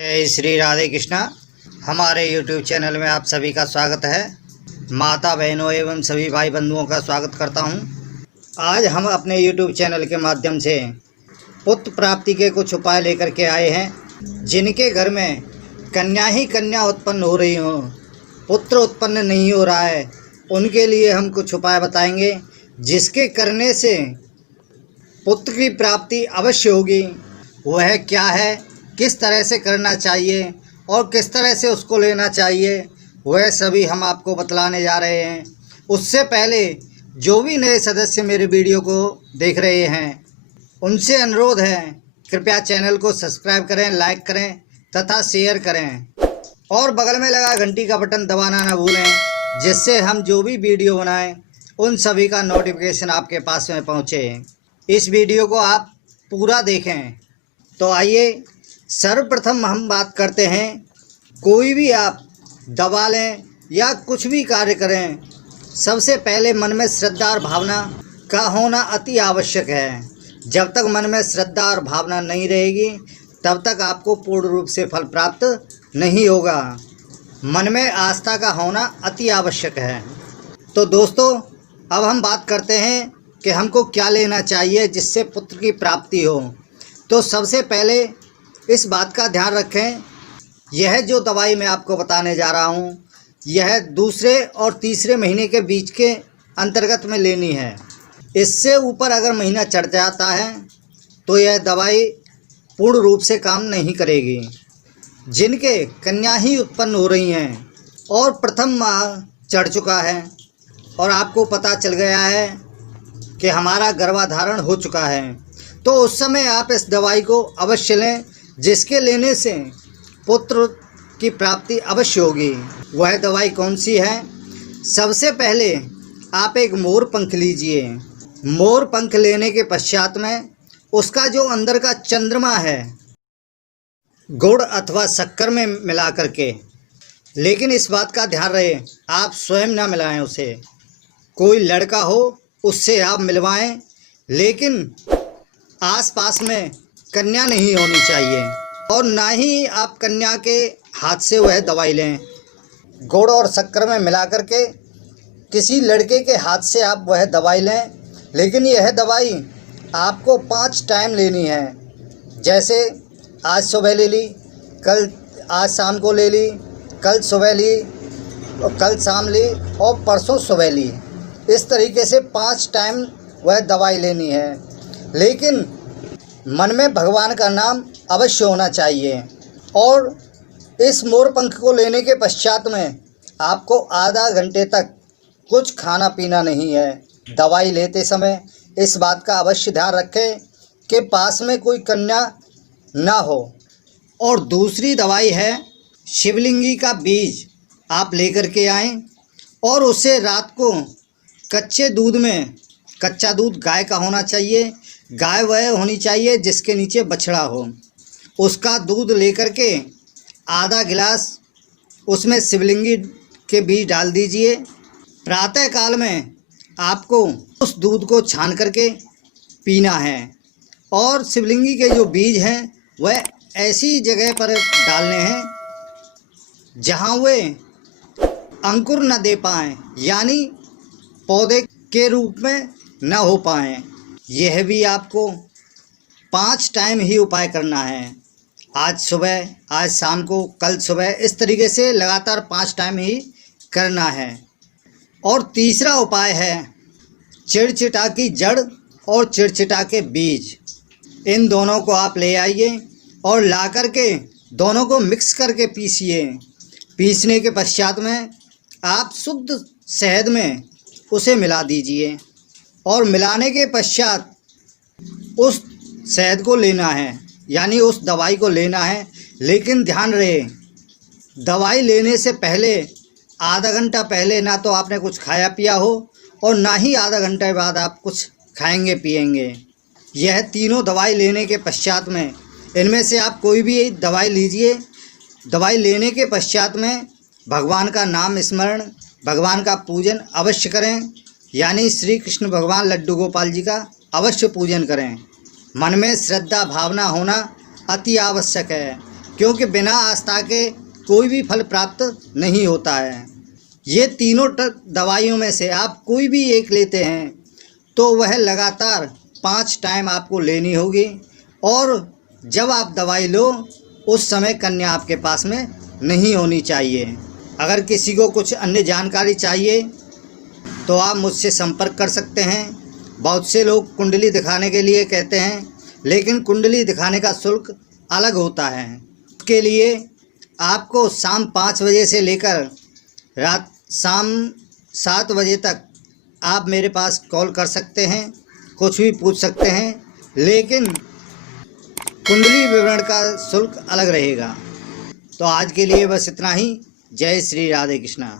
जय श्री राधे कृष्णा। हमारे YouTube channel में आप सभी का स्वागत है। माता बहनों एवं सभी भाई बंधुओं का स्वागत करता हूं। आज हम अपने YouTube चैनल के माध्यम से पुत्र प्राप्ति के कुछ उपाय लेकर के आए हैं। जिनके घर में कन्या ही कन्या उत्पन्न हो रही हो, पुत्र उत्पन्न नहीं हो रहा है, उनके लिए हम कुछ उपाय बताएंगे जिसके करने से पुत्र की प्राप्ति अवश्य होगी। वह क्या है, किस तरह से करना चाहिए और किस तरह से उसको लेना चाहिए, वह सभी हम आपको बतलाने जा रहे हैं। उससे पहले जो भी नए सदस्य मेरे वीडियो को देख रहे हैं उनसे अनुरोध है, कृपया चैनल को सब्सक्राइब करें, लाइक करें तथा शेयर करें और बगल में लगा घंटी का बटन दबाना ना भूलें, जिससे हम जो भी वीडियो बनाएं उन सभी का नोटिफिकेशन आपके पास में पहुँचे। इस वीडियो को आप पूरा देखें। तो आइए सर्वप्रथम हम बात करते हैं। कोई भी आप दवा लें या कुछ भी कार्य करें, सबसे पहले मन में श्रद्धा और भावना का होना अति आवश्यक है। जब तक मन में श्रद्धा और भावना नहीं रहेगी तब तक आपको पूर्ण रूप से फल प्राप्त नहीं होगा। मन में आस्था का होना अति आवश्यक है। तो दोस्तों, अब हम बात करते हैं कि हमको क्या लेना चाहिए जिससे पुत्र की प्राप्ति हो। तो सबसे पहले इस बात का ध्यान रखें, यह जो दवाई मैं आपको बताने जा रहा हूँ यह दूसरे और तीसरे महीने के बीच के अंतर्गत में लेनी है। इससे ऊपर अगर महीना चढ़ जाता है तो यह दवाई पूर्ण रूप से काम नहीं करेगी। जिनके कन्या ही उत्पन्न हो रही हैं और प्रथम माह चढ़ चुका है और आपको पता चल गया है कि हमारा गर्भाधारण हो चुका है, तो उस समय आप इस दवाई को अवश्य लें, जिसके लेने से पुत्र की प्राप्ति अवश्य होगी। वह दवाई कौन सी है? सबसे पहले आप एक मोर पंख लीजिए। मोर पंख लेने के पश्चात में उसका जो अंदर का चंद्रमा है गुड़ अथवा शक्कर में मिला करके, लेकिन इस बात का ध्यान रहे आप स्वयं ना मिलाएं उसे, कोई लड़का हो उससे आप मिलवाएं, लेकिन आसपास में कन्या नहीं होनी चाहिए और ना ही आप कन्या के हाथ से वह दवाई लें। गुड़ और शक्कर में मिला करके किसी लड़के के हाथ से आप वह दवाई लें, लेकिन यह दवाई आपको 5 टाइम लेनी है। जैसे आज सुबह ले ली, कल आज शाम को ले ली, कल सुबह ली और कल शाम ली और परसों सुबह ली। इस तरीके से 5 टाइम वह दवाई लेनी है, लेकिन मन में भगवान का नाम अवश्य होना चाहिए। और इस मोर पंख को लेने के पश्चात में आपको आधा घंटे तक कुछ खाना पीना नहीं है। दवाई लेते समय इस बात का अवश्य ध्यान रखें कि पास में कोई कन्या ना हो। और दूसरी दवाई है शिवलिंगी का बीज, आप लेकर के आएँ और उसे रात को कच्चे दूध में, कच्चा दूध गाय का होना चाहिए, गाय वह होनी चाहिए जिसके नीचे बछड़ा हो, उसका दूध लेकर के आधा गिलास उसमें शिवलिंगी के बीज डाल दीजिए। प्रातः काल में आपको उस दूध को छान करके पीना है और शिवलिंगी के जो बीज हैं वह ऐसी जगह पर डालने हैं जहाँ वे अंकुर न दे पाएँ, यानी पौधे के रूप में न हो पाएँ। यह भी आपको 5 टाइम ही उपाय करना है। आज सुबह, आज शाम को, कल सुबह, इस तरीके से लगातार 5 टाइम ही करना है। और तीसरा उपाय है चिड़चिटा की जड़ और चिड़चिटा के बीज। इन दोनों को आप ले आइए और ला करके दोनों को मिक्स करके पीसिए। पीसने के पश्चात में आप शुद्ध शहद में उसे मिला दीजिए और मिलाने के पश्चात उस शहद को लेना है, यानी उस दवाई को लेना है। लेकिन ध्यान रहे, दवाई लेने से पहले आधा घंटा पहले ना तो आपने कुछ खाया पिया हो और ना ही आधा घंटे बाद आप कुछ खाएंगे पिएंगे। यह तीनों दवाई लेने के पश्चात में इनमें से आप कोई भी दवाई लीजिए। दवाई लेने के पश्चात में भगवान का नाम स्मरण, भगवान का पूजन अवश्य करें, यानी श्री कृष्ण भगवान लड्डू गोपाल जी का अवश्य पूजन करें। मन में श्रद्धा भावना होना अति आवश्यक है, क्योंकि बिना आस्था के कोई भी फल प्राप्त नहीं होता है। ये तीनों दवाइयों में से आप कोई भी एक लेते हैं तो वह लगातार 5 टाइम आपको लेनी होगी, और जब आप दवाई लो उस समय कन्या आपके पास में नहीं होनी चाहिए। अगर किसी को कुछ अन्य जानकारी चाहिए तो आप मुझसे संपर्क कर सकते हैं। बहुत से लोग कुंडली दिखाने के लिए कहते हैं, लेकिन कुंडली दिखाने का शुल्क अलग होता है। उसके लिए आपको शाम 5 बजे से लेकर रात शाम 7 बजे तक आप मेरे पास कॉल कर सकते हैं, कुछ भी पूछ सकते हैं, लेकिन कुंडली विवरण का शुल्क अलग रहेगा। तो आज के लिए बस इतना ही। जय श्री राधे कृष्णा।